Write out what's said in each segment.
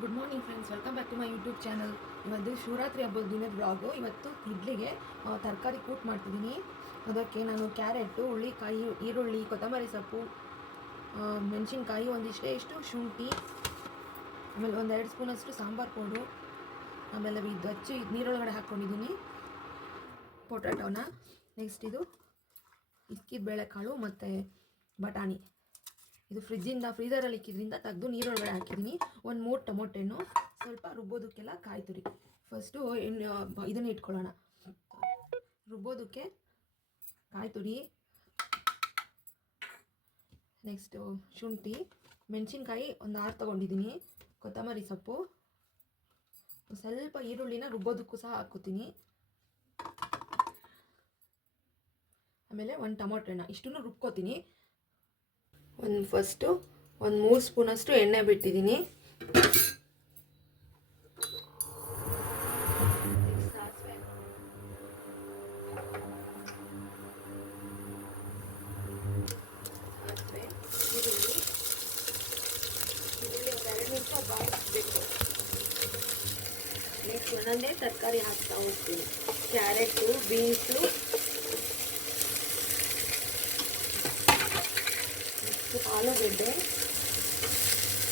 Good morning friends, welcome back to my YouTube channel. ಇವತ್ತು ಶಿವರಾತ್ರಿ ಹಬ್ಬದ ದಿನದ ಬ್ಲಾಗು. ಇವತ್ತು ಇಡ್ಲಿಗೆ ತರಕಾರಿ ಕೂಟ್ ಮಾಡ್ತಿದ್ದೀನಿ. ಅದಕ್ಕೆ ನಾನು ಕ್ಯಾರೆಟು, ಹುಳ್ಳಿಕಾಯಿ, ಈರುಳ್ಳಿ, ಕೊತ್ತಂಬರಿ ಸೊಪ್ಪು, ಮೆಣಸಿನ್ಕಾಯಿ, ಒಂದಿಷ್ಟು ಶುಂಠಿ, ಆಮೇಲೆ 1-2 ಸ್ಪೂನಷ್ಟು ಸಾಂಬಾರು ಪೌಡು, ಆಮೇಲೆ ಇದು ಹಚ್ಚಿ ನೀರೊಳಗಡೆ ಹಾಕ್ಕೊಂಡಿದ್ದೀನಿ ಪೊಟ್ಯಾಟೋನ. ನೆಕ್ಸ್ಟ್ ಇದು ಇಕ್ಕಿದ ಬೇಳೆಕಾಳು ಮತ್ತು ಬಟಾಣಿ. ಇದು ಫ್ರೀಜರಲ್ಲಿ ಇಕ್ಕಿದ್ರಿಂದ ತೆಗೆದು ನೀರೊಳಗಡೆ ಹಾಕಿದ್ದೀನಿ. 3 ಟೊಮೊಟೊ ಹಣ್ಣು, ಸ್ವಲ್ಪ ರುಬ್ಬೋದಕ್ಕೆಲ್ಲ ಕಾಯಿ ತುರಿ. ಫಸ್ಟು ಇದನ್ನು ಇಟ್ಕೊಳ್ಳೋಣ. ರುಬ್ಬೋದಕ್ಕೆ ಕಾಯಿ ತುರಿ, ನೆಕ್ಸ್ಟು ಶುಂಠಿ, ಮೆಣಸಿನ್ಕಾಯಿ 6 ತೊಗೊಂಡಿದ್ದೀನಿ, ಕೊತ್ತಂಬರಿ ಸೊಪ್ಪು, ಸ್ವಲ್ಪ ಈರುಳ್ಳಿನ ರುಬ್ಬೋದಕ್ಕೂ ಸಹ ಹಾಕ್ಕೋತೀನಿ, ಆಮೇಲೆ 1 ಟೊಮೊಟೊ ಹಣ್ಣು. ಇಷ್ಟನ್ನು ರುಬ್ಕೋತೀನಿ. ಫಸ್ಟು 3 ಸ್ಪೂನಷ್ಟು ಎಣ್ಣೆ ಬಿಟ್ಟಿದ್ದೀನಿ. ಈರುಳ್ಳಿ 2 ನಿಮಿಷ ಬಾಡಿಸ್ಬೇಕು. ನೆಕ್ಸ್ಟ್ ಒಂದೊಂದೇ ತರಕಾರಿ ಹಾಕ್ತಾ ಹೋಗ್ತೀನಿ. ಕ್ಯಾರೆಟು, ಬೀನ್ಸು, ಆಲೂಗಡ್ಡೆ.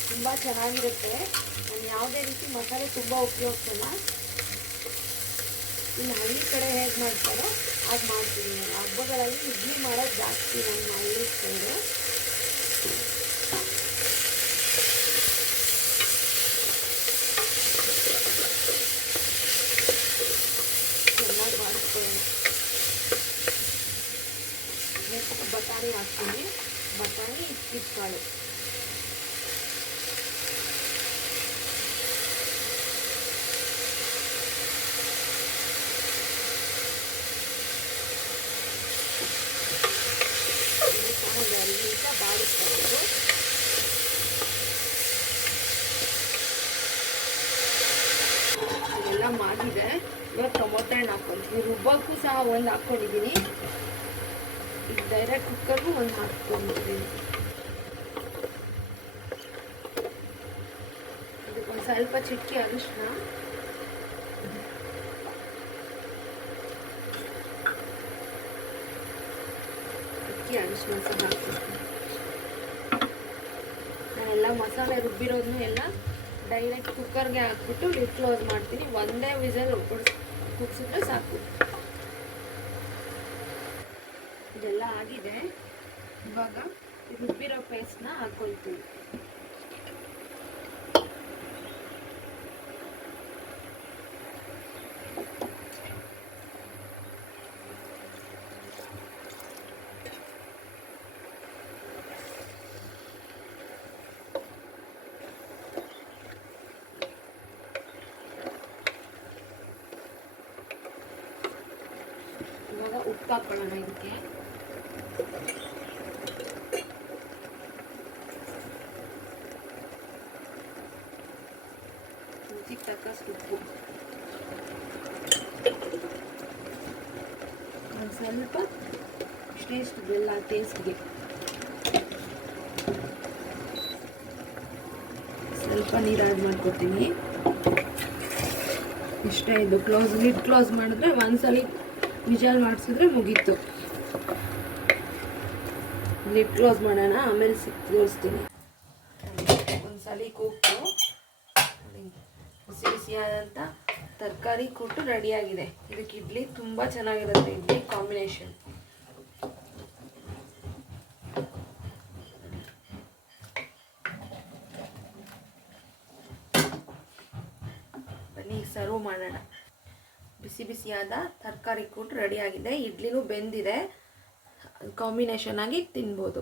ತುಂಬ ಚೆನ್ನಾಗಿರುತ್ತೆ. ನಾನು ಯಾವುದೇ ರೀತಿ ಮಸಾಲೆ ತುಂಬ ಉಪಯೋಗಿಸಲ್ಲ. ಇನ್ನು ಹಳ್ಳಿ ಕಡೆ ಹೇಗೆ ಮಾಡ್ತಾರೋ ಅದು ಮಾಡ್ತೀನಿ. ನಾನು ಹಬ್ಬಗಳಲ್ಲಿ ಇಡ್ಲಿ ಮಾಡೋದು ಜಾಸ್ತಿ ನಮ್ಮ ಹಳ್ಳಿ ಕಡೆ. ಚೆನ್ನಾಗಿ ಬಾಡಿಸ್ಕೊಳ್ಳೋಣ. ನೆಕ್ಸ್ಟ್ ಬಟಾಣಿ ಹಾಕ್ತೀನಿ. ಬಟಾಣಿ ಇಕ್ಕಿದ ಕಾಳು, ಇದು ಸಹ 2 ನಿಮಿಷ ಬಾಡಿಸ್ಕೊಬೇಕು. ಇದೆಲ್ಲ ಮಾಡಿದೆ. ಇವಾಗ ಟೊಮೊಟೊ ಹಣ್ಣು ಹಾಕ್ಕೊಂತೀನಿ. ರುಬ್ಬಕ್ಕೂ ಸಹ 1 ಹಾಕ್ಕೊಂಡಿದ್ದೀನಿ. ಈಗ ಡೈರೆಕ್ಟ್ ಕುಕ್ಕರ್ಗೂ 1 ಹಾಕ್ಕೊಂಡಿದ್ದೀನಿ. ಇದಕ್ಕೆ ಒಂದು ಸ್ವಲ್ಪ ಚಿಟಕಿ ಅರಿಶಿನ, ಅರಿಶಿನ ಸಹ ಹಾಕ್ತೀನಿ. ನಾನೆಲ್ಲ ಮಸಾಲೆ ರುಬ್ಬಿರೋದನ್ನು ಎಲ್ಲ ಡೈರೆಕ್ಟ್ ಕುಕ್ಕರ್ಗೆ ಹಾಕ್ಬಿಟ್ಟು ಲಿಡ್ ಕ್ಲೋಸ್ ಮಾಡ್ತೀನಿ. 1 ವಿಸಲ್ ಕುಗ್ಸಿದ್ರೆ ಸಾಕು. ಇದೆಲ್ಲ ಆಗಿದೆ. ಇವಾಗ ರುಬ್ಬಿರೋ ಪೇಸ್ಟ್ನ ಹಾಕ್ಕೊಳ್ತೀವಿ. ಇವಾಗ ಉಪ್ಪು ಹಾಕ್ಕೊಳ್ಳೋಣ. ಇದಕ್ಕೆ ರುಚಿಗೆ ತಕ್ಕಷ್ಟು ಉಪ್ಪು, ಒಂದು ಸ್ವಲ್ಪ ಇಷ್ಟು ಬೆಲ್ಲ ಟೇಸ್ಟ್ಗೆ, ಸ್ವಲ್ಪ ನೀರು ಆ್ಯಡ್ ಮಾಡ್ಕೊತೀನಿ. ಇಷ್ಟೇ. ಇದು ಲಿಡ್ ಕ್ಲೋಸ್ ಮಾಡಿದ್ರೆ ಒಂದ್ಸಲಿ ವಿಜಲ್ ಮಾಡಿಸಿದ್ರೆ ಮುಗೀತು. ಲಿಡ್ ಕ್ಲೋಸ್ ಮಾಡೋಣ, ಆಮೇಲೆ ತೋರಿಸ್ತೀನಿ. ಒಂದ್ಸಲಿ ಕೂತು ಬಿಸಿ ಬಿಸಿಯಾದಂಥ ತರಕಾರಿ ಕೂಟು ರೆಡಿಯಾಗಿದೆ. ಇದಕ್ಕೆ ಇಡ್ಲಿ ತುಂಬ ಚೆನ್ನಾಗಿರುತ್ತೆ. ಇಡ್ಲಿ ಕಾಂಬಿನೇಷನ್. ಬನ್ನಿ ಸರ್ವ್ ಮಾಡೋಣ. ಬಿಸಿ ಬಿಸಿಯಾದ ತರಕಾರಿ ಕೂಟು ರೆಡಿಯಾಗಿದೆ. ಇಡ್ಲಿನೂ ಬೆಂದಿದೆ. ಕಾಂಬಿನೇಷನ್ ಆಗಿ ತಿನ್ಬೋದು.